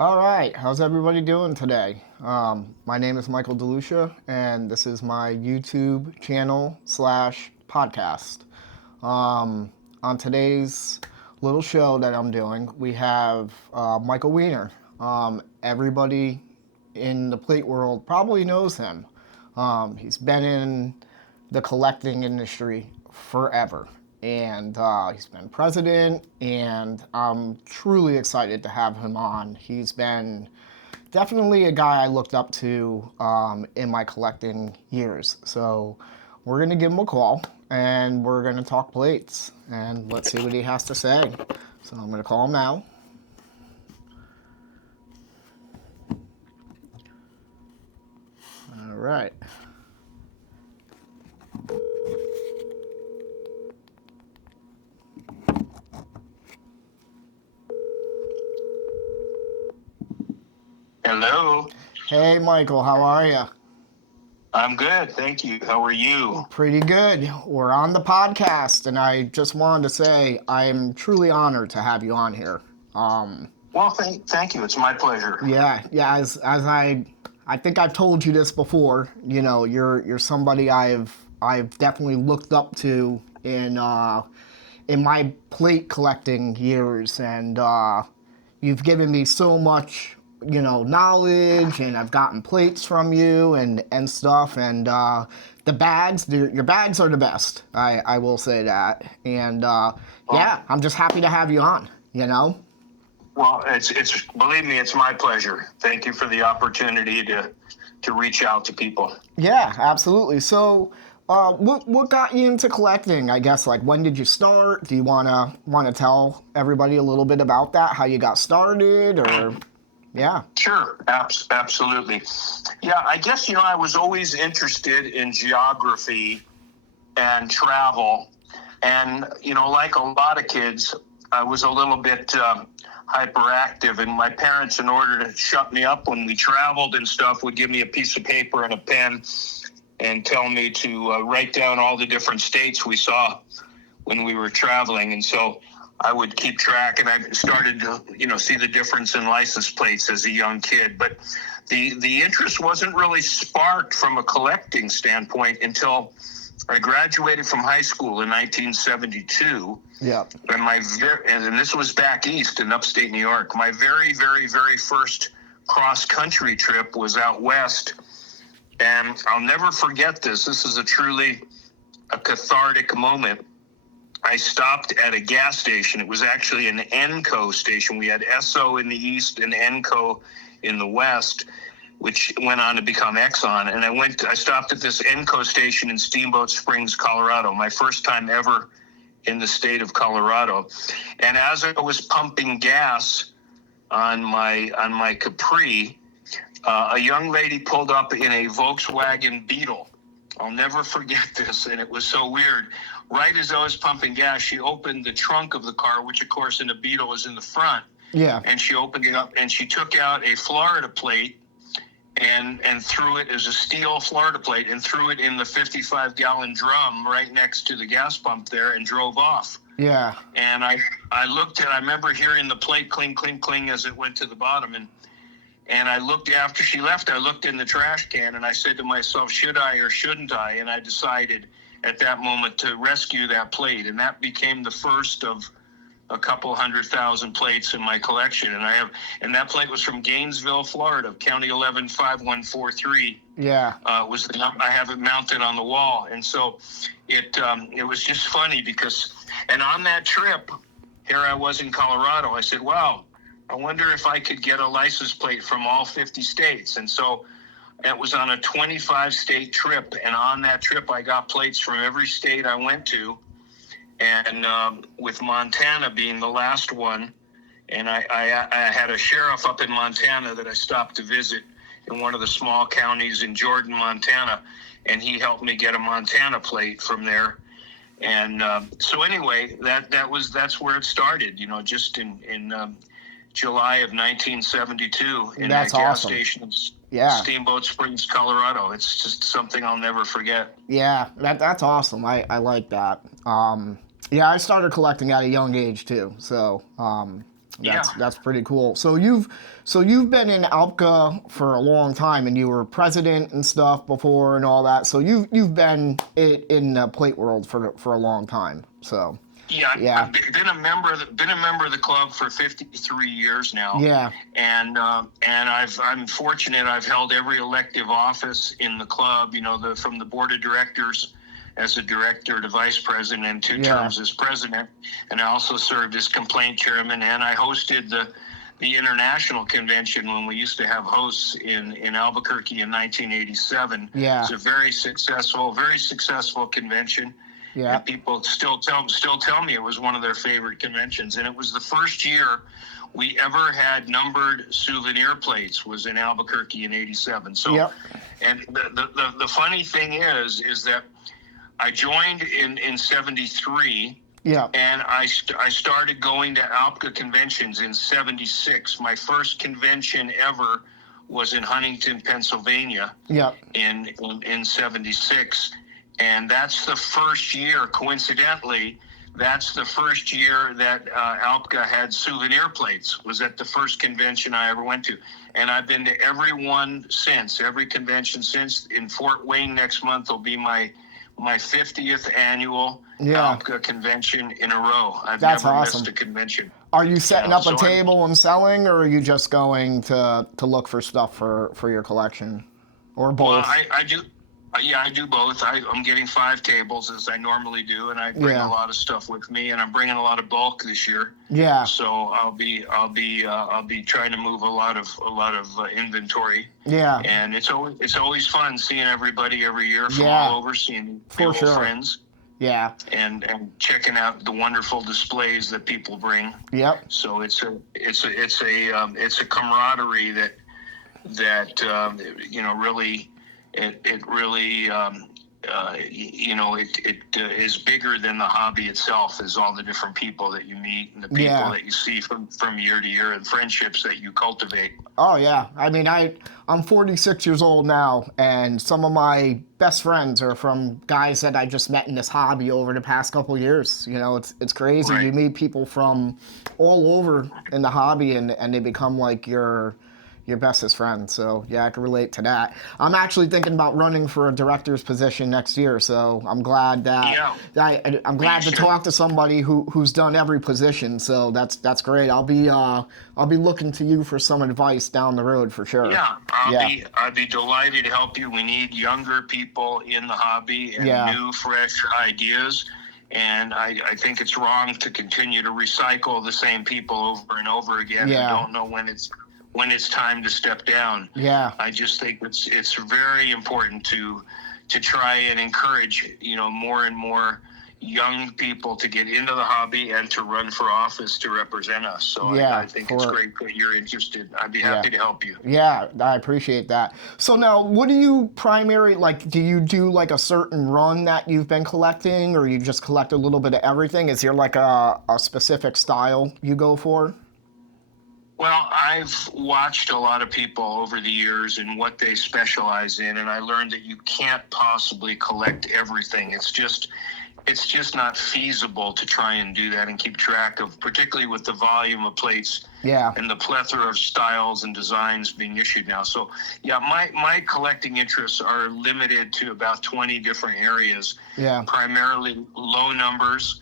All right, how's everybody doing today? My name is Michael DeLucia, and this is my YouTube channel slash podcast. On today's little show that I'm doing, we have Michael Wiener. Everybody in the plate world probably knows him. He's been in the collecting industry forever. And he's been president, and I'm truly excited to have him on. He's been definitely a guy I looked up to in my collecting years. So we're going to give him a call, and we're going to talk plates, and let's see what he has to say. So I'm going to call him now. All right. Hello. Hey, Michael, how are you? I'm good, thank you. How are you? Pretty good. We're on the podcast, and I just wanted to say I'm truly honored to have you on here. Well, thank you. It's my pleasure. Yeah. As I think I've told you this before. You know, you're somebody I've definitely looked up to in my plate collecting years, and you've given me so much, knowledge, and I've gotten plates from you and stuff, and the bags, your bags are the best. I will say that, and yeah, I'm just happy to have you on. Well, it's believe me, it's my pleasure. Thank you for the opportunity to reach out to people. Yeah, absolutely. So, what got you into collecting? I guess, like, when did you start? Do you wanna tell everybody a little bit about that? How you got started, or yeah? Sure, absolutely. Yeah, I guess I was always interested in geography and travel, and like a lot of kids, I was a little bit hyperactive, and my parents, in order to shut me up when we traveled and stuff, would give me a piece of paper and a pen and tell me to write down all the different states we saw when we were traveling. And so I would keep track, and I started to see the difference in license plates as a young kid. But the interest wasn't really sparked from a collecting standpoint until I graduated from high school in 1972. Yeah. And this was back east in upstate New York. My very, very, very first cross-country trip was out west. And I'll never forget this. This is truly a cathartic moment. I stopped at a gas station. It was actually an ENCO station. We had Esso in the east and ENCO in the west, which went on to become Exxon. And I stopped at this ENCO station in Steamboat Springs, Colorado, my first time ever in the state of Colorado. And as I was pumping gas on my Capri, a young lady pulled up in a Volkswagen Beetle. I'll never forget this, and it was so weird. Right as I was pumping gas, she opened the trunk of the car, which, of course, in a Beetle is in the front. Yeah. And she opened it up, and she took out a Florida plate and threw it as a steel Florida plate and threw it in the 55-gallon drum right next to the gas pump there and drove off. Yeah. And I remember hearing the plate cling, cling, cling as it went to the bottom. And I looked, after she left, I looked in the trash can, and I said to myself, should I or shouldn't I? And I decided at that moment to rescue that plate. And that became the first of a couple 100,000 plates in my collection. And that plate was from Gainesville, Florida, County 115143. Yeah. I have it mounted on the wall. And so it was just funny because, and on that trip, here I was in Colorado, I said, wow, I wonder if I could get a license plate from all 50 states. And so it was on a 25-state trip. And on that trip, I got plates from every state I went to. And with Montana being the last one, and I had a sheriff up in Montana that I stopped to visit in one of the small counties in Jordan, Montana, and he helped me get a Montana plate from there. And so anyway, that's where it started. Just in July of 1972 in that gas station in Steamboat Springs, Colorado. It's just something I'll never forget. Yeah, that's awesome. I like that. Yeah, I started collecting at a young age too. So Yeah. That's pretty cool. So you've been in ALPCA for a long time, and you were president and stuff before and all that. So you've been in the plate world for a long time. So Yeah, yeah, I've been a member of the club for 53 years now, yeah, and I'm fortunate. I've held every elective office in the club. You know, from the board of directors as a director to vice president, and two yeah, terms as president, and I also served as complaint chairman, and I hosted the international convention when we used to have hosts in Albuquerque in 1987. yeah, It's a very successful convention. yeah, And people still tell me it was one of their favorite conventions. And it was the first year we ever had numbered souvenir plates, was in Albuquerque in '87. So, yep, and the funny thing is that I joined in '73, yep, and I started going to ALPCA conventions in '76. My first convention ever was in Huntington, Pennsylvania, yep, in '76. And that's the first year, coincidentally, that's the first year that ALPCA had souvenir plates, was at the first convention I ever went to. And I've been to every convention since. In Fort Wayne next month will be my 50th annual yeah. ALPCA convention in a row. I've That's never awesome. missed a convention. Are you setting up a So table and selling, or are you just going to look for stuff for your collection, or Well, both? I do. Yeah, I do both. I'm getting 5 tables as I normally do, and I bring Yeah. a lot of stuff with me, and I'm bringing a lot of bulk this year. Yeah, So I'll be trying to move a lot of inventory, yeah, and it's always fun seeing everybody every year from yeah, all over, seeing for my old sure. friends, Yeah, and checking out the wonderful displays that people bring. yep, So it's a camaraderie that really. It really is bigger than the hobby itself. Is all the different people that you meet and the people yeah. that you see from year to year, and friendships that you cultivate. Oh yeah. I mean, I'm 46 years old now, and some of my best friends are from guys that I just met in this hobby over the past couple of years. You know, it's crazy. Right. You meet people from all over in the hobby, and they become like your bestest friend. So yeah, I can relate to that. I'm actually thinking about running for a director's position next year. So I'm glad that Yeah. I'm glad to should. talk to somebody who's done every position. So that's great. I'll be looking to you for some advice down the road for sure. Yeah, Yeah. I'd be delighted to help you. We need younger people in the hobby and Yeah. new, fresh ideas. And I think it's wrong to continue to recycle the same people over and over again. Yeah. I don't know when it's time to step down. Yeah. I just think it's very important to try and encourage more and more young people to get into the hobby and to run for office to represent us. So Yeah, I think it's great that you're interested. I'd be happy to help you. Yeah, I appreciate that. So now, what do you do you do like a certain run that you've been collecting, or you just collect a little bit of everything? Is there like a specific style you go for? Well, I've watched a lot of people over the years and what they specialize in, and I learned that you can't possibly collect everything. It's just not feasible to try and do that and keep track of, particularly with the volume of plates Yeah. and the plethora of styles and designs being issued now. So, yeah, my collecting interests are limited to about 20 different areas, Yeah. primarily low numbers,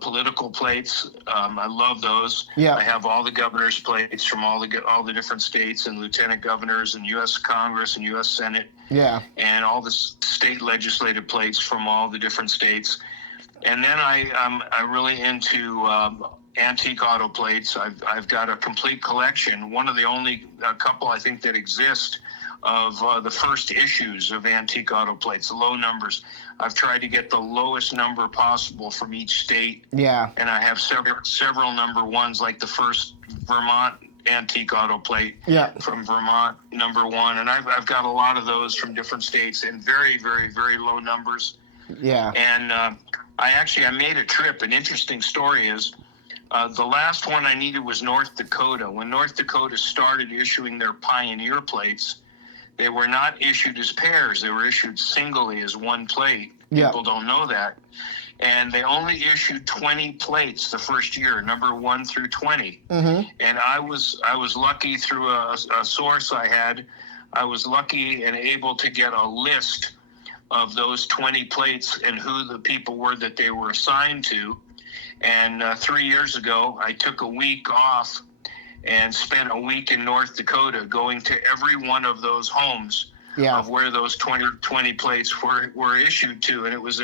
political plates. I love those. Yeah. I have all the governor's plates from all the different states, and lieutenant governors and U.S. Congress and U.S. Senate, Yeah. and all the state legislative plates from all the different states. And then I'm really into antique auto plates. I've got a complete collection. One of the only couple I think that exist of the first issues of antique auto plates, the low numbers. I've tried to get the lowest number possible from each state. Yeah. And I have several number ones, like the first Vermont antique auto plate Yeah. from Vermont, number 1. And I've got a lot of those from different states in very, very, very low numbers. Yeah. And I made a trip. An interesting story is the last one I needed was North Dakota. When North Dakota started issuing their Pioneer plates, they were not issued as pairs. They were issued singly as one plate. Yeah. People don't know that. and they only issued 20 plates the first year, number 1 through 20. Mm-hmm. And I was lucky through a source I had. I was lucky and able to get a list of those 20 plates and who the people were that they were assigned to. And 3 years ago, I took a week off and spent a week in North Dakota going to every one of those homes of where those 20 plates were issued to. And it was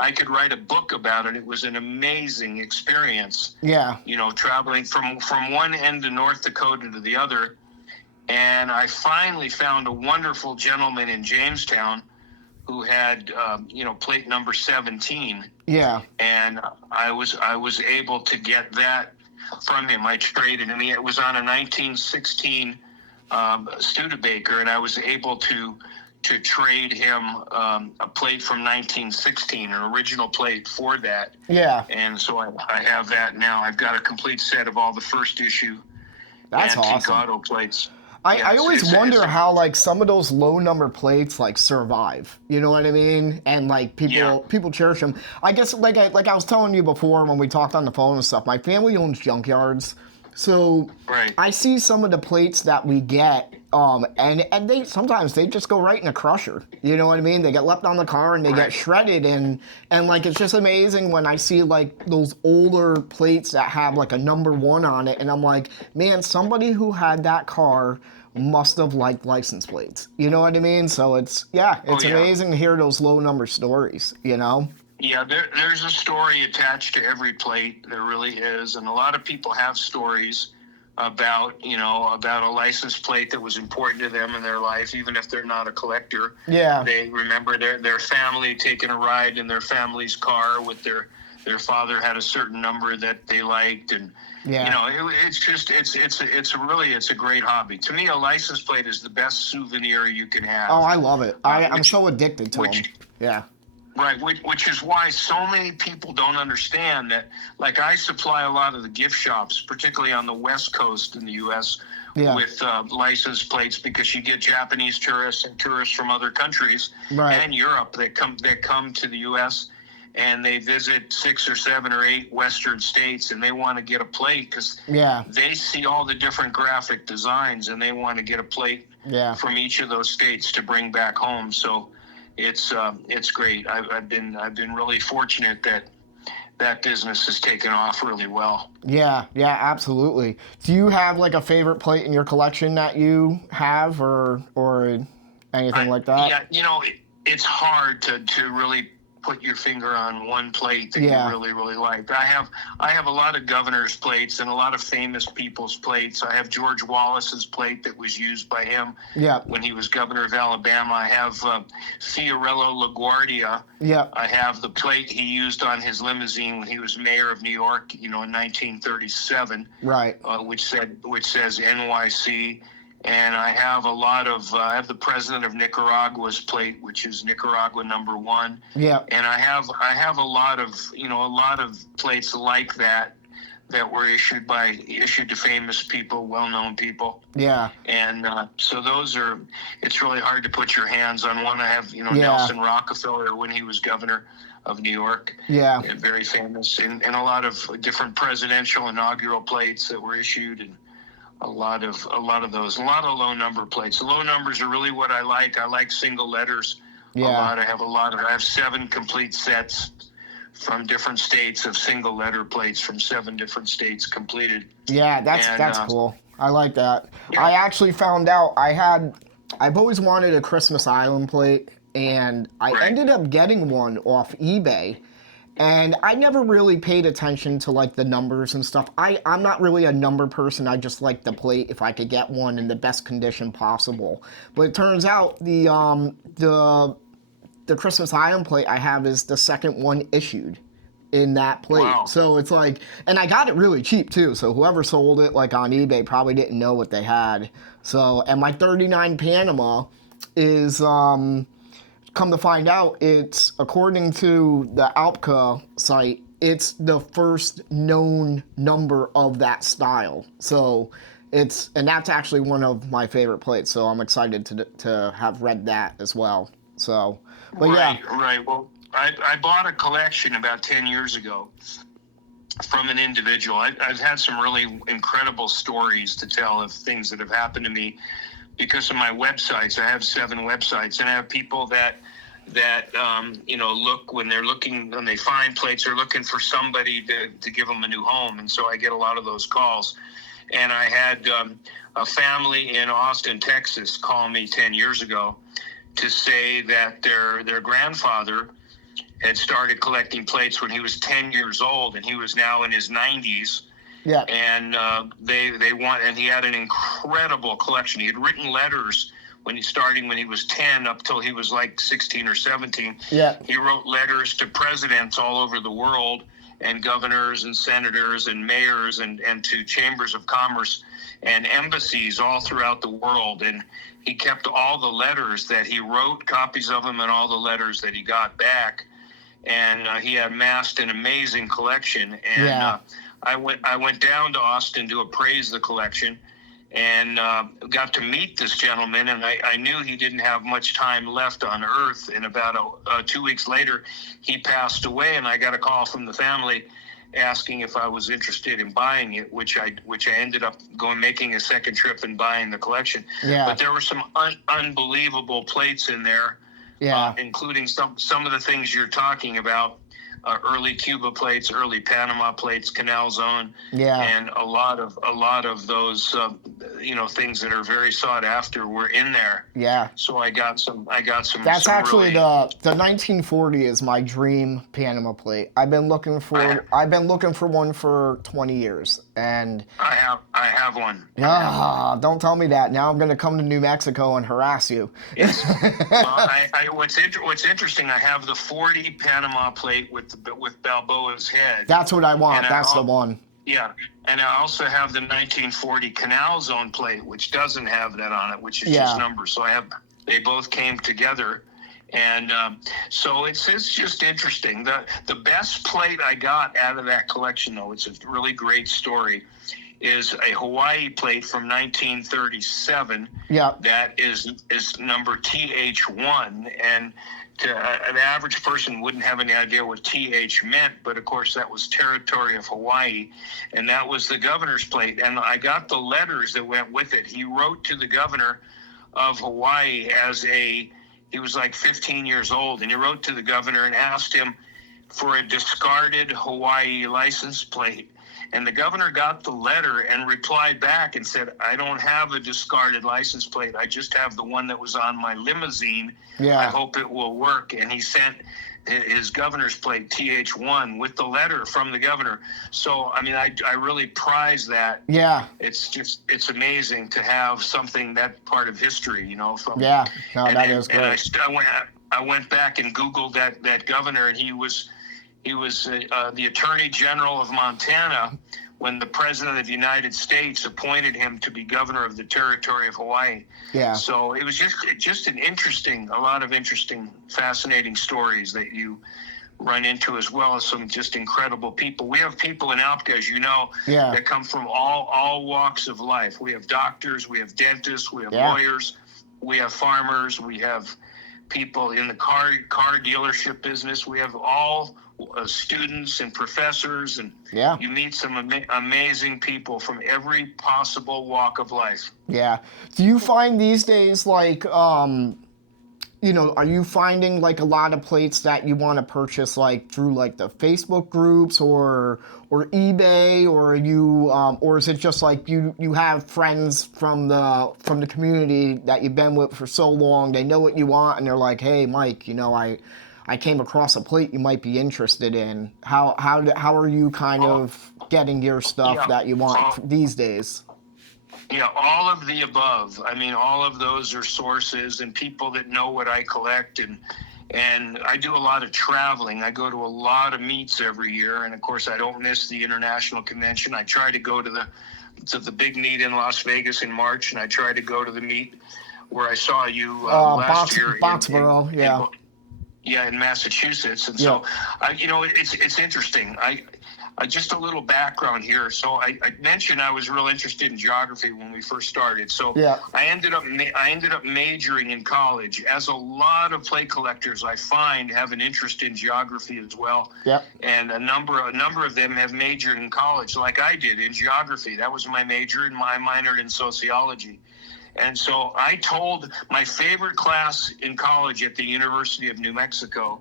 I could write a book about it. It was an amazing experience. Yeah. You know, traveling from one end of North Dakota to the other. And I finally found a wonderful gentleman in Jamestown who had, plate number 17. Yeah. And I was able to get that from him. I traded him. It was on a 1916 Studebaker, and I was able to trade him a plate from 1916, an original plate for that. Yeah. And so I have that now. I've got a complete set of all the first issue That's antique awesome. auto plates. I always wonder how like some of those low number plates like survive. You know what I mean? And like people cherish them. I guess like I was telling you before when we talked on the phone and stuff. My family owns junkyards, so I see some of the plates that we get, and they sometimes they just go right in a crusher. You know what I mean? They get left on the car and they get shredded, and like it's just amazing when I see like those older plates that have like a number 1 on it, and I'm like, man, somebody who had that car must have liked license plates. You know what I mean? So it's amazing to hear those low number stories, you know? Yeah, there's a story attached to every plate. There really is. And a lot of people have stories about a license plate that was important to them in their life, even if they're not a collector. Yeah. They remember their family taking a ride in their family's car with their father had a certain number that they liked, and it's a great hobby. To me, a license plate is the best souvenir you can have. Oh, I love it. I'm so addicted to them. Yeah. Right, which is why so many people don't understand that. Like, I supply a lot of the gift shops, particularly on the West Coast in the U.S., with license plates, because you get Japanese tourists and tourists from other countries and Europe that come to the U.S., and they visit 6 or 7 or 8 Western states, and they want to get a plate because they see all the different graphic designs, and they want to get a plate from each of those states to bring back home. So it's great. I've been really fortunate that business has taken off really well. Yeah, absolutely. Do you have like a favorite plate in your collection that you have, or anything like that? Yeah, it's hard to really put your finger on one plate that you really, really like. I have a lot of governors' plates and a lot of famous people's plates. I have George Wallace's plate that was used by him when he was governor of Alabama. I have Fiorello LaGuardia. I have the plate he used on his limousine when he was mayor of New York, in 1937. Right. Which says NYC. And I have a lot of, I have the president of Nicaragua's plate, which is Nicaragua number 1. Yeah. And I have a lot of plates like that were issued to famous people, well-known people. Yeah. And so it's really hard to put your hands on one. I have, Nelson Rockefeller when he was governor of New York. Yeah. Very famous. And a lot of different presidential inaugural plates that were issued, and a lot of those, a lot of low number plates. The low numbers are really what I like. I like single letters. I have 7 complete sets from different states of single letter plates from 7 different states completed. Yeah, that's cool. I like that. Yeah. I actually found out I've always wanted a Christmas Island plate, and I ended up getting one off eBay. And I never really paid attention to like the numbers and stuff. I'm not really a number person. I just like the plate if I could get one in the best condition possible. But it turns out the Christmas Island plate I have is the second one issued in that plate. Wow. So it's like, and I got it really cheap too. So whoever sold it like on eBay probably didn't know what they had. So, and my 39 Panama is come to find out, it's, according to the ALPCA site, it's the first known number of that style. So and that's actually one of my favorite plates. So I'm excited to have read that as well. So, but Right. Well, I bought a collection about 10 years ago from an individual. I've had some really incredible stories to tell of things that have happened to me because of my websites. I have 7 websites, and I have people that look when they find plates, they're looking for somebody to give them a new home, and so I get a lot of those calls. And I had a family in Austin, Texas, call me 10 years ago to say that their grandfather had started collecting plates when he was 10 years old, and he was now in his 90s. Yeah. And and he had an incredible collection. He had written letters when he was 10 up till he was like 16 or 17. Yeah. He wrote letters to presidents all over the world, and governors and senators and mayors, and to chambers of commerce and embassies all throughout the world. And he kept all the letters that he wrote, copies of them, and all the letters that he got back. And he amassed an amazing collection. And I went down to Austin to appraise the collection, and got to meet this gentleman. And I knew he didn't have much time left on Earth. And about 2 weeks later, he passed away. And I got a call from the family asking if I was interested in buying it, which I ended up making a second trip and buying the collection. Yeah. But there were some unbelievable plates in there. Yeah. Including some of the things you're talking about, early Cuba plates, early Panama plates, Canal Zone, and a lot of those things that are very sought after were in there. Yeah. So I got some. That's some actually really, the 1940 is my dream Panama plate. I've been looking for one for 20 years, and I have one. Don't tell me that. Now I'm going to come to New Mexico and harass you. Yes. Well, what's interesting, I have the 40 Panama plate with Balboa's head. That's what I want. And That's the one. Yeah, and I also have the 1940 Canal Zone plate, which doesn't have that on it, which is just numbers. So they both came together, and so it's just interesting. The best plate I got out of that collection, though, it's a really great story, is a Hawaii plate from 1937. Yeah. That is number TH1, and an average person wouldn't have any idea what TH meant, but of course that was Territory of Hawaii, and that was the governor's plate. And I got the letters that went with it. He wrote to the governor of Hawaii he was like 15 years old, and he wrote to the governor and asked him for a discarded Hawaii license plate. And the governor got the letter and replied back and said, I don't have a discarded license plate. I just have the one that was on my limousine. Yeah. I hope it will work. And he sent his governor's plate, TH1, with the letter from the governor. So, I mean, I really prize that. Yeah. It's amazing to have something that part of history, that is great. I went back and Googled that governor, and he was the Attorney General of Montana when the President of the United States appointed him to be governor of the Territory of Hawaii. Yeah. So it was just a lot of interesting, fascinating stories that you run into, as well as some just incredible people. We have people in ALPCA, as you know, that come from all walks of life. We have doctors, we have dentists, we have lawyers, we have farmers, we have people in the car dealership business. We have all students and professors, and you meet some amazing people from every possible walk of life. Yeah. Do you find these days, like, are you finding like a lot of plates that you want to purchase like through like the Facebook groups or eBay, or or is it just like you have friends from the community that you've been with for so long, they know what you want, and they're like, hey, Mike, I came across a plate you might be interested in. How are you kind of getting your stuff that you want these days? Yeah, all of the above. I mean, all of those are sources and people that know what I collect, and I do a lot of traveling. I go to a lot of meets every year, and of course I don't miss the international convention. I try to go to the big meet in Las Vegas in March, and I try to go to the meet where I saw you last year. Boxborough, in Massachusetts. And so, it's interesting. just a little background here. So I mentioned I was real interested in geography when we first started. So Yeah. I ended up majoring in college. As a lot of plate collectors I find have an interest in geography as well. Yep. And a number of them have majored in college, like I did, in geography. That was my major, and I minored in sociology. And so I told my favorite class in college at the University of New Mexico,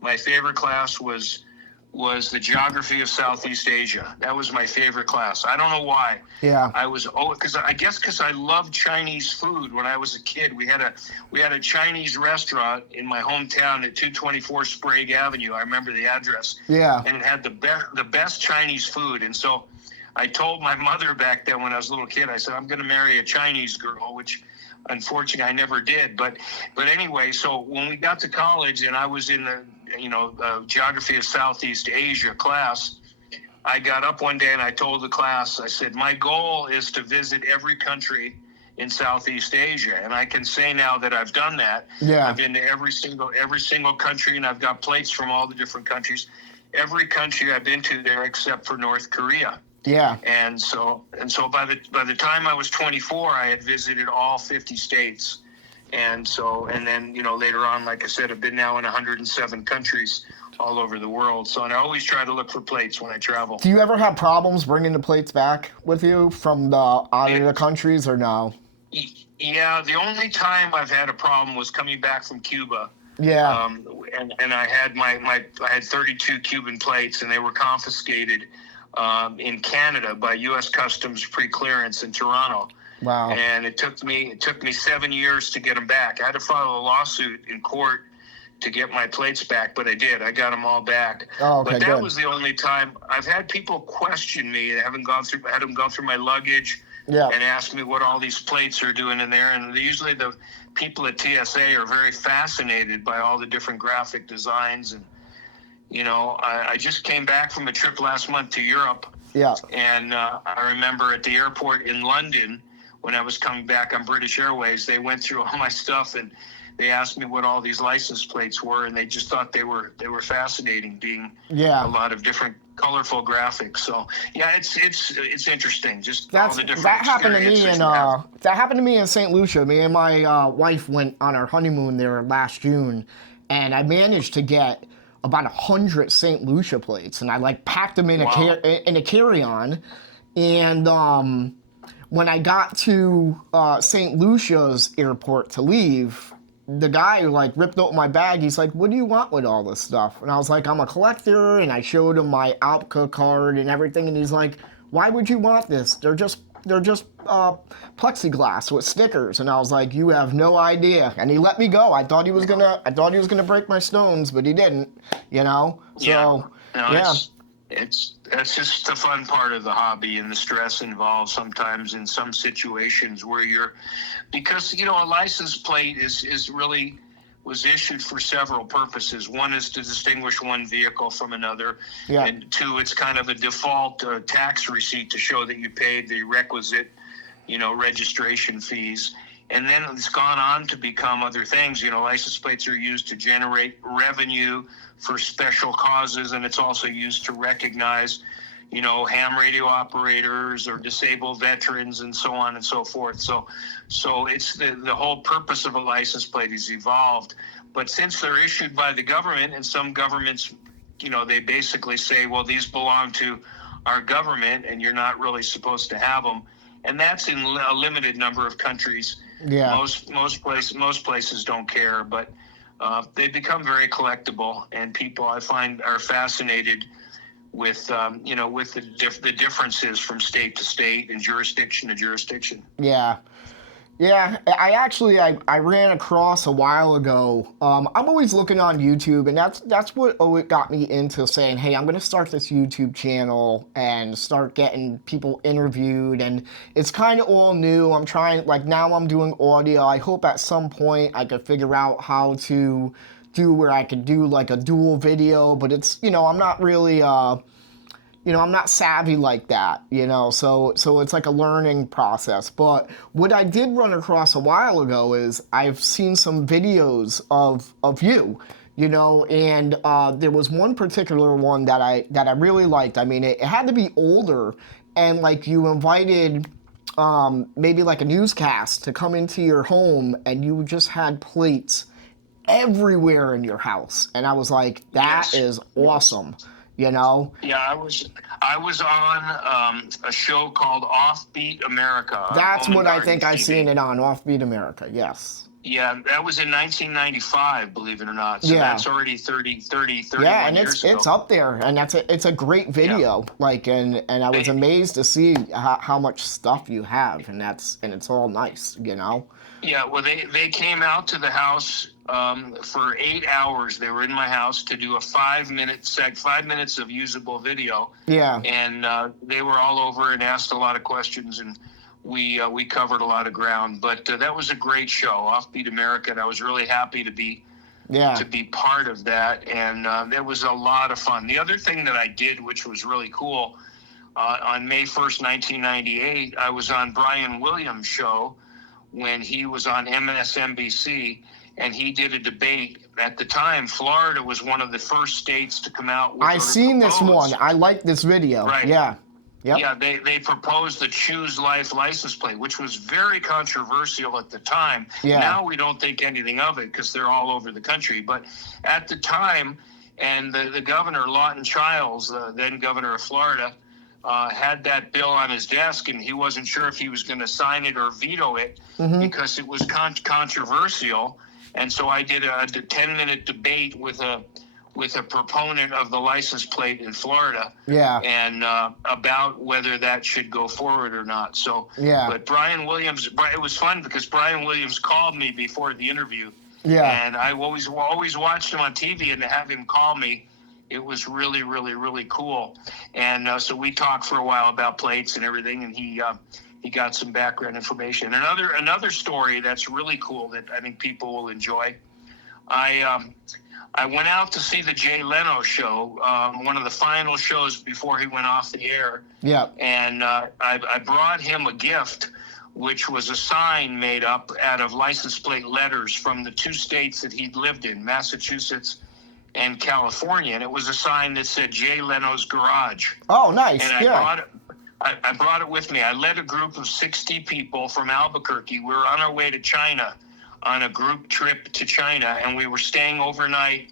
my favorite class was the geography of Southeast Asia. That was my favorite class. I don't know why. Yeah. Because I loved Chinese food when I was a kid. We had a Chinese restaurant in my hometown at 224 Sprague Avenue. I remember the address. Yeah. And it had the best Chinese food. And so I told my mother back then when I was a little kid, I said, I'm going to marry a Chinese girl, which unfortunately I never did. But anyway, so when we got to college and I was in the geography of Southeast Asia class, I got up one day and I told the class, I said, my goal is to visit every country in Southeast Asia. And I can say now that I've done that. Yeah. I've been to every single country, and I've got plates from all the different countries. Every country I've been to there except for North Korea. Yeah. And so by the time I was 24, I had visited all 50 states. And then later on, like I said, I've been now in 107 countries all over the world. So, and I always try to look for plates when I travel. Do you ever have problems bringing the plates back with you from out of the countries, or no? Yeah, the only time I've had a problem was coming back from Cuba. Yeah. And I had I had 32 Cuban plates, and they were confiscated in Canada by U.S. Customs pre-clearance in Toronto. Wow. And it took me 7 years to get them back. I had to file a lawsuit in court to get my plates back, but I did. I got them all back. Oh, okay, but that good. was the only time. I've had people question me. I had them go through my luggage and ask me what all these plates are doing in there. And usually the people at TSA are very fascinated by all the different graphic designs. And I just came back from a trip last month to Europe. Yeah. And I remember at the airport in London, when I was coming back on British Airways, they went through all my stuff and they asked me what all these license plates were, and they just thought they were fascinating, being a lot of different colorful graphics. So yeah, it's interesting. Just all the different that happened to me in that happened to me in St. Lucia. Me and my wife went on our honeymoon there last June, and I managed to get about 100 St. Lucia plates, and I packed them in a carry-on, and when I got to St. Lucia's airport to leave, the guy ripped open my bag. He's like, "What do you want with all this stuff?" And I was like, "I'm a collector," and I showed him my ALPCA card and everything, and he's like, "Why would you want this? They're just plexiglass with stickers." And I was like, "You have no idea." And he let me go. I thought he was gonna break my stones, but he didn't. So That's just the fun part of the hobby, and the stress involved sometimes in some situations where because a license plate was issued for several purposes. One is to distinguish one vehicle from another, and two, it's kind of a default tax receipt to show that you paid the requisite, registration fees. And then it's gone on to become other things. License plates are used to generate revenue for special causes, and it's also used to recognize, ham radio operators or disabled veterans and so on and so forth. So it's the whole purpose of a license plate has evolved. But since they're issued by the government, and some governments, they basically say, well, these belong to our government and you're not really supposed to have them. And that's in a limited number of countries. Yeah. Most places don't care, but they become very collectible, and people I find are fascinated with the differences from state to state and jurisdiction to jurisdiction. Yeah. Yeah, I ran across a while ago. I'm always looking on YouTube, and that's what got me into saying, hey, I'm going to start this YouTube channel and start getting people interviewed, and it's kind of all new. I'm trying, now I'm doing audio. I hope at some point I could figure out how to do where I could do a dual video, but it's, I'm not really, I'm not savvy like that, so it's a learning process. But what I did run across a while ago is I've seen some videos of you, you know, and there was one particular one that I really liked. I mean, it had to be older, and like you invited maybe like a newscast to come into your home, and you just had plates everywhere in your house, and I was like, that Yes. is Yes. awesome, you know. Yeah, I was on a show called Offbeat America on That's Home and what I Garden think I seen TV. it on Offbeat America. Yes. Yeah, that was in 1995, believe it or not. So Yeah. that's already 30, Yeah, 31 and years it's ago. up there, and it's a great Yeah. video. Like, and I was They, amazed to see how much stuff you have, and it's all nice, you know. yeah, well, they came out to the house for 8 hours. They were in my house to do a 5 minutes of usable video, Yeah, and they were all over and asked a lot of questions, and we covered a lot of ground. But that was a great show, Offbeat America, and I was really happy to be yeah, part of that, and it was a lot of fun. The other thing that I did, which was really cool, on May 1st, 1998, I was on Brian Williams' show when he was on MSNBC, and he did a debate. At the time, Florida was one of the first states to come out with I or to seen this one. propose. I like this video. Right. Yeah, yep. Yeah, they proposed the Choose Life license plate, which was very controversial at the time. Yeah. Now we don't think anything of it because they're all over the country. But at the time, and the governor, Lawton Chiles, then governor of Florida, had that bill on his desk, and he wasn't sure if he was going to sign it or veto it because it was controversial. And so I did a 10-minute debate with a proponent of the license plate in Florida, Yeah. and about whether that should go forward or not. So, Yeah. but Brian Williams, it was fun because Brian Williams called me before the interview, Yeah. and I always watched him on TV, and to have him call me, it was really, really, really cool. And so we talked for a while about plates and everything, and he got some background information. Another story that's really cool that I think people will enjoy. I went out to see the Jay Leno show, one of the final shows before he went off the air. Yeah. And I brought him a gift, which was a sign made up out of license plate letters from the two states that he'd lived in, Massachusetts and California. And it was a sign that said Jay Leno's Garage. Oh, nice. And Yeah. I brought it with me. I led a group of 60 people from Albuquerque. We were on our way to China on a group trip to China, and we were staying overnight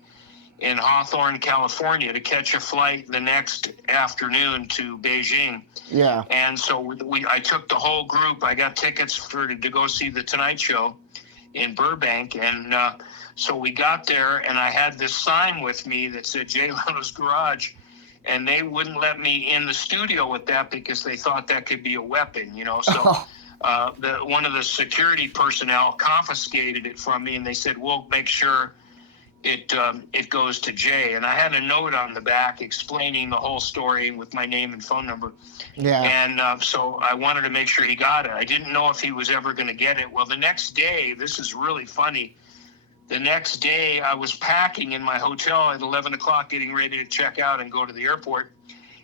in Hawthorne, California, to catch a flight the next afternoon to Beijing. Yeah. And so I took the whole group. I got tickets to go see the Tonight Show in Burbank, and so we got there, and I had this sign with me that said Jay Leno's Garage, and they wouldn't let me in the studio with that because they thought that could be a weapon, you know. So one of the security personnel confiscated it from me, and they said, we'll make sure it goes to Jay. And I had a note on the back explaining the whole story with my name and phone number. Yeah. And so I wanted to make sure he got it. I didn't know if he was ever going to get it. Well, the next day, this is really funny. The next day, I was packing in my hotel at 11 o'clock, getting ready to check out and go to the airport.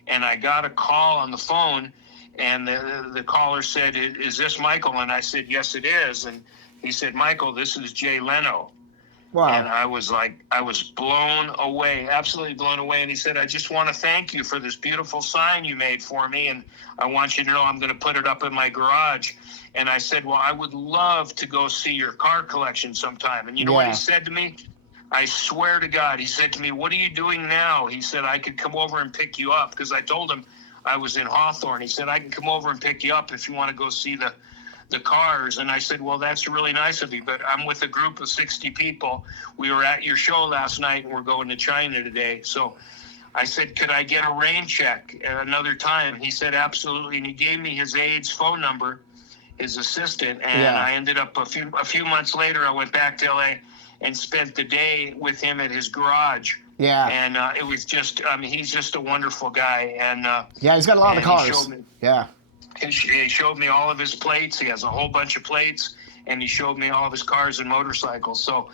And I got a call on the phone, and the caller said, "Is this Michael?" And I said, "Yes, it is." And he said, "Michael, this is Jay Leno." Wow. And I was blown away, absolutely blown away. And he said, "I just want to thank you for this beautiful sign you made for me. And I want you to know I'm going to put it up in my garage." And I said, "Well, I would love to go see your car collection sometime." And you know what he said to me? I swear to God, he said to me, "What are you doing now?" He said, "I could come over and pick you up," because I told him I was in Hawthorne. He said, "I can come over and pick you up if you want to go see the cars." And I said, "Well, that's really nice of you, but I'm with a group of 60 people. We were at your show last night, and we're going to China today." So I said, "Could I get a rain check at another time?" He said, "Absolutely." And he gave me his aide's phone number, his assistant. And I ended up a few months later, I went back to LA and spent the day with him at his garage. Yeah. And it was just, he's just a wonderful guy. And yeah, he's got a lot of cars. He showed me all of his plates. He has a whole bunch of plates, and he showed me all of his cars and motorcycles. So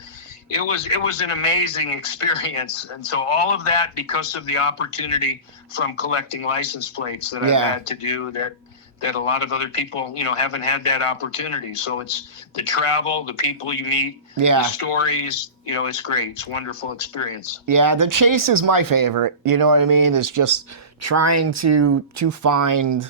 it was an amazing experience. And so all of that because of the opportunity from collecting license plates that I've had to do, that a lot of other people, haven't had that opportunity. So it's the travel, the people you meet, the stories, it's great. It's a wonderful experience. Yeah, the chase is my favorite. You know what I mean? It's just trying to find,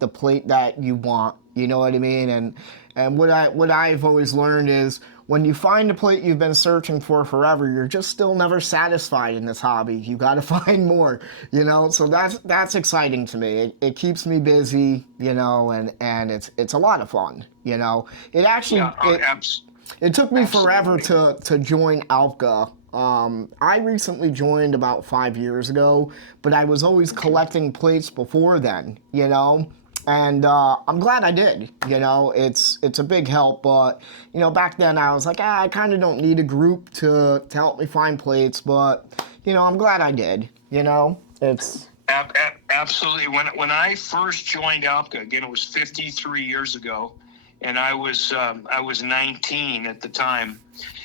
the plate that you want. You know what I mean? And what I've always learned is when you find a plate you've been searching for forever, you're just still never satisfied in this hobby. You got to find more. So that's exciting to me. It keeps me busy. And it's a lot of fun. It actually it took me forever to join ALPCA. I recently joined about 5 years ago, but I was always collecting plates before then, and I'm glad I did. It's a big help, but back then I was like, I kind of don't need a group to help me find plates, but I'm glad I did. It's absolutely. When I first joined ALPCA, again, it was 53 years ago, and I was 19 at the time.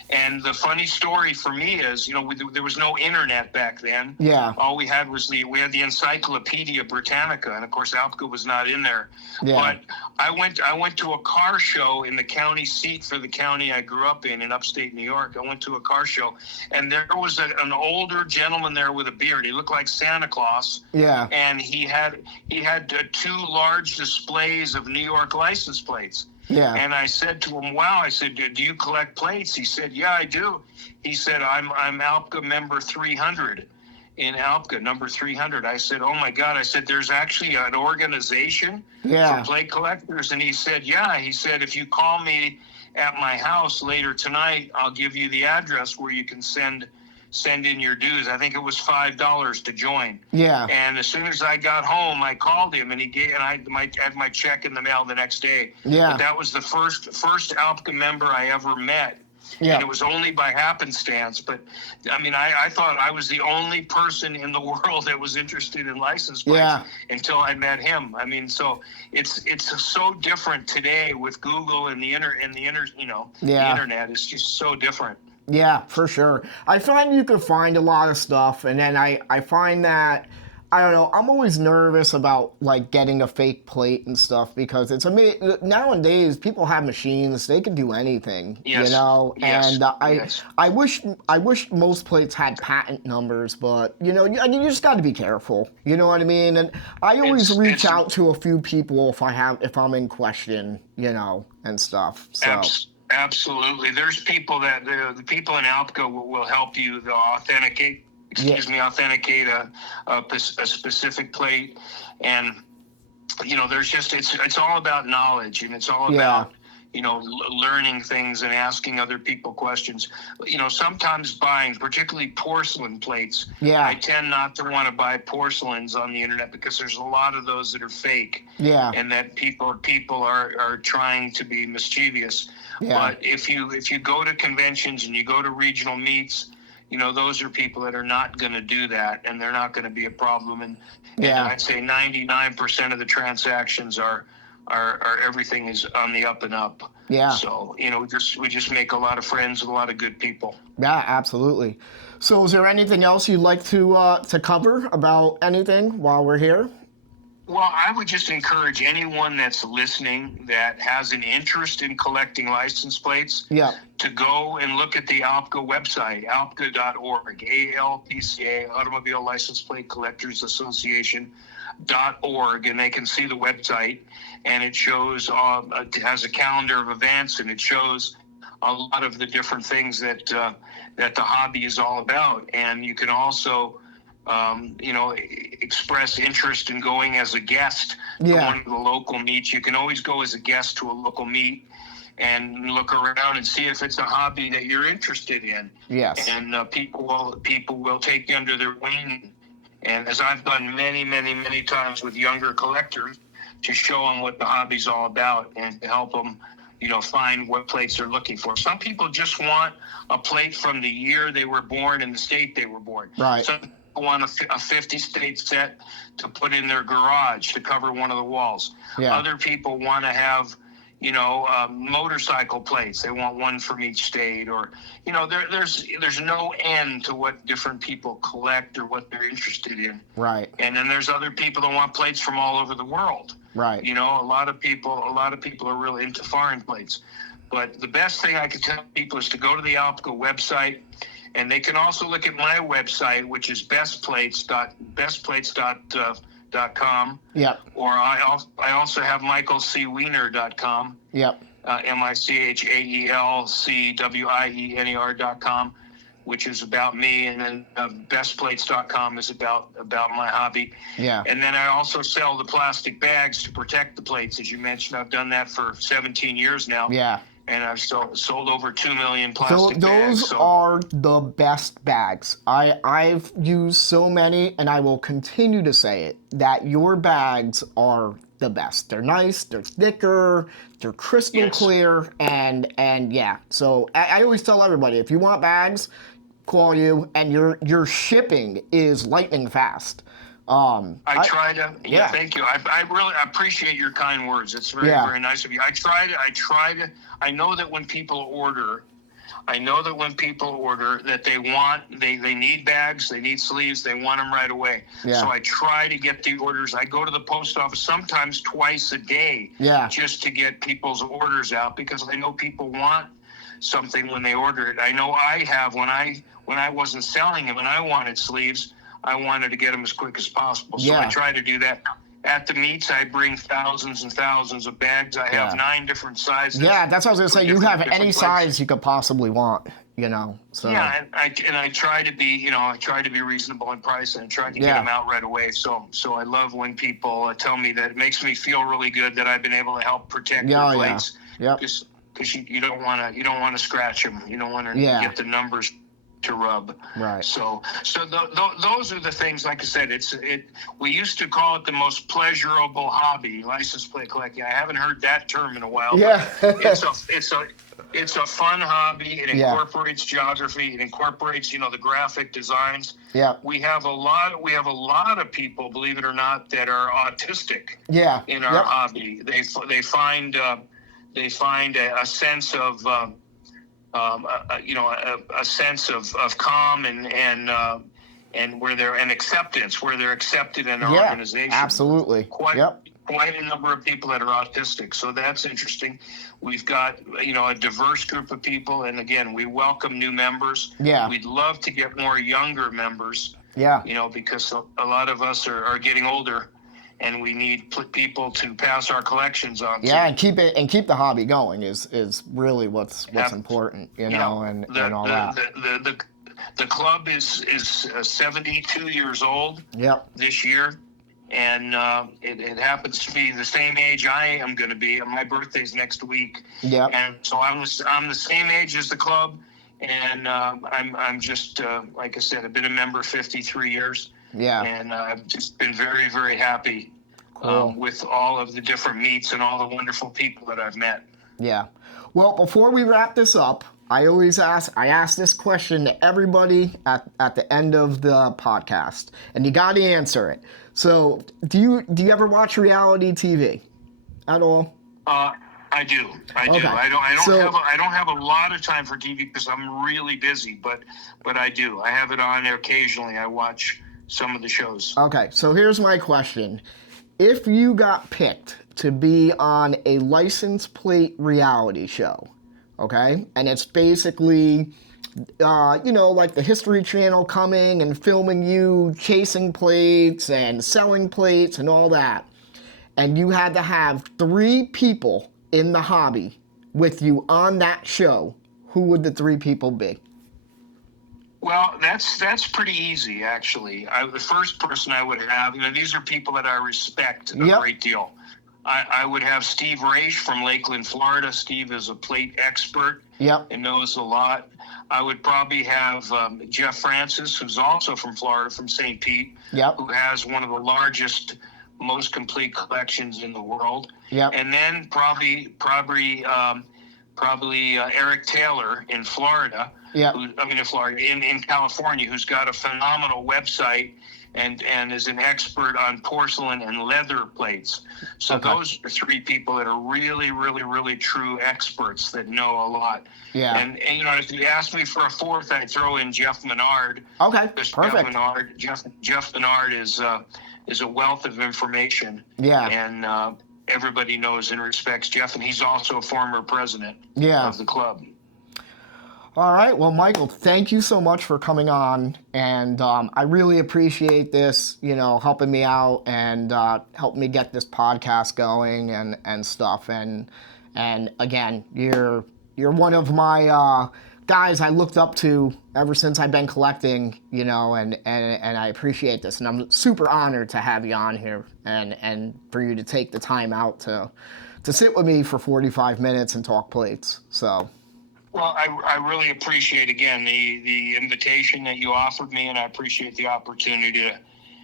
And the funny story for me is, there was no internet back then. Yeah. All we had was we had the Encyclopedia Britannica, and of course ALPCA was not in there. Yeah. But I went to a car show in the county seat for the county I grew up in upstate New York. I went to a car show, and there was an older gentleman there with a beard. He looked like Santa Claus. Yeah. And he had two large displays of New York license plates. Yeah. And I said to him, wow, I said, do you collect plates? He said, yeah, I do. He said, I'm ALPCA member 300 in ALPCA, number 300. I said, oh my God. I said, there's actually an organization for plate collectors. And he said, yeah. He said, if you call me at my house later tonight, I'll give you the address where you can send in your dues. I think it was $5 to join. Yeah. And as soon as I got home, I called him, and I had my check in the mail the next day. Yeah. But that was the first ALPCA member I ever met. Yeah. And it was only by happenstance. But I mean, I thought I was the only person in the world that was interested in license plates until I met him. I mean, so it's so different today with Google and the internet is just so different. Yeah, for sure. I find you can find a lot of stuff, and then I find that, I don't know, I'm always nervous about, like, getting a fake plate and stuff, because it's amazing. Nowadays, people have machines, they can do anything, Yes. And I wish most plates had patent numbers, but, you just got to be careful, you know what I mean? And I always reach out to a few people if I'm in question, and stuff, so... Absolutely. There's people that the people in ALPCA will help you authenticate a specific plate. And, there's just, it's all about knowledge, and it's all about, learning things and asking other people questions. Sometimes buying, particularly porcelain plates, I tend not to want to buy porcelains on the internet because there's a lot of those that are fake. Yeah. And that people are trying to be mischievous. Yeah. But if you go to conventions and you go to regional meets, those are people that are not going to do that, and they're not going to be a problem. And I'd say 99% of the transactions are everything is on the up and up. Yeah. So, we just make a lot of friends with a lot of good people. Yeah, absolutely. So is there anything else you'd like to cover about anything while we're here? Well, I would just encourage anyone that's listening that has an interest in collecting license plates to go and look at the ALPCA website, alpca.org, ALPCA, Automobile License Plate Collectors Association.org, and they can see the website, and it shows, it has a calendar of events, and it shows a lot of the different things that the hobby is all about. And you can also express interest in going as a guest to one of the local meets. You can always go as a guest to a local meet and look around and see if it's a hobby that you're interested in. Yes. And people will take you under their wing. And as I've done many, many, many times with younger collectors, to show them what the hobby's all about and to help them, find what plates they're looking for. Some people just want a plate from the year they were born and the state they were born. Right. Some people want a 50-state set to put in their garage to cover one of the walls. Yeah. Other people want to have, motorcycle plates. They want one from each state, or there's no end to what different people collect or what they're interested in. Right. And then there's other people that want plates from all over the world. Right. A lot of people are really into foreign plates. But the best thing I could tell people is to go to the ALPCA website, and they can also look at my website, which is bestplates.com. Yep. Or I also have michaelcwiener.com. Yep. MICHAELCWIENER.com, which is about me, and then bestplates.com is about my hobby. Yeah. And then I also sell the plastic bags to protect the plates, as you mentioned. I've done that for 17 years now. Yeah. And I've sold over 2 million plastic bags. Those are the best bags. I've used so many, and I will continue to say it, that your bags are the best. They're nice, they're thicker, they're crystal clear, and yeah. So I always tell everybody, if you want bags, call you, and your shipping is lightning fast. Thank you. I really appreciate your kind words. It's very, very nice of you. I know that when people order, that they need bags, they need sleeves, they want them right away. Yeah. So I try to get the orders. I go to the post office sometimes twice a day just to get people's orders out, because I know people want something when they order it. I know I have, when I wasn't selling them and I wanted sleeves, I wanted to get them as quick as possible. So I try to do that. At the meets, I bring thousands and thousands of bags. I have 9 different sizes. Yeah, that's what I was going to say. You have any size you could possibly want, So yeah, and I try to be, reasonable in price, and try to get them out right away. So I love when people tell me that. It makes me feel really good that I've been able to help protect their plates. Yeah. Because you don't want to scratch them. You don't want to get the numbers to rub. Right. So those are the things. Like I said, we used to call it the most pleasurable hobby, license plate collecting. I haven't heard that term in a while. Yeah. But it's a fun hobby. It incorporates geography. It incorporates the graphic designs. Yeah. We have a lot of people, believe it or not, that are autistic. Yeah. In our hobby, they find a sense of a sense of calm and where they're acceptance, where they're accepted in our organization. Absolutely. Quite a number of people that are autistic. So that's interesting. We've got, a diverse group of people. And again, we welcome new members. Yeah. We'd love to get more younger members. Yeah. Because a lot of us are getting older, and we need people to pass our collections on to. Yeah, and keep the hobby going is really what's important, and all that. The club is 72 years old. Yep. This year, and it happens to be the same age I am going to be. My birthday's next week. Yep. And so I'm the same age as the club, and I'm just like I said, I've been a member 53 years. Yeah. And I've just been very, very happy with all of the different meets and all the wonderful people that I've met. Yeah. Well, before we wrap this up, I ask this question to everybody at the end of the podcast, and you got to answer it. So, do you ever watch reality TV at all? I do. I do. I don't have a lot of time for TV because I'm really busy, but I do. I have it on there occasionally. I watch some of the shows. Okay, so here's my question. If you got picked to be on a license plate reality show, okay, and it's basically, like the History Channel coming and filming you chasing plates and selling plates and all that, and you had to have 3 people in the hobby with you on that show, who would the 3 people be? Well, that's pretty easy, actually. The first person I would have, these are people that I respect a great deal. I would have Steve Raish from Lakeland, Florida. Steve is a plate expert and knows a lot. I would probably have Jeff Francis, who's also from Florida, from St. Pete, who has one of the largest, most complete collections in the world. And then probably Eric Taylor in Florida. In California, who's got a phenomenal website and is an expert on porcelain and leather plates. So those are three people that are really, really, really true experts that know a lot. Yeah. And you know, if you ask me for a fourth, I'd throw in Jeff Menard. Okay, perfect. Jeff Menard is a wealth of information. Yeah. And everybody knows and respects Jeff, and he's also a former president of the club. All right. Well, Michael, thank you so much for coming on, and I really appreciate this, you know, helping me out and helping me get this podcast going and stuff. And again, you're one of my guys I looked up to ever since I've been collecting, you know, and I appreciate this, and I'm super honored to have you on here and for you to take the time out to sit with me for 45 minutes and talk plates. So. Well, I really appreciate, again, the invitation that you offered me, and I appreciate the opportunity to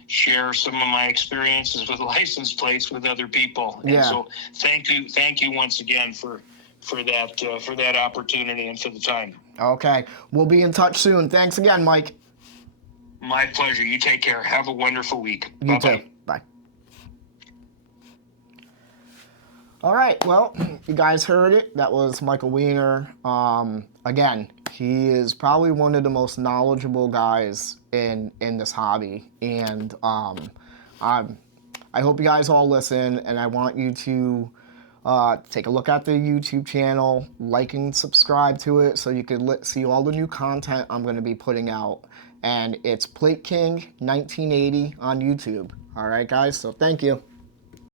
share some of my experiences with license plates with other people. Yeah. And so thank you once again for that opportunity and for the time. Okay. We'll be in touch soon. Thanks again, Mike. My pleasure. You take care. Have a wonderful week. You Bye-bye. too. Bye. All right, well, you guys heard it. That was Michael Wiener. Again, he is probably one of the most knowledgeable guys in this hobby, and I hope you guys all listen. And I want you to take a look at the YouTube channel, like and subscribe to it, so you can see all the new content I'm going to be putting out. And it's Plate King 1980 on YouTube. All right, guys. So thank you.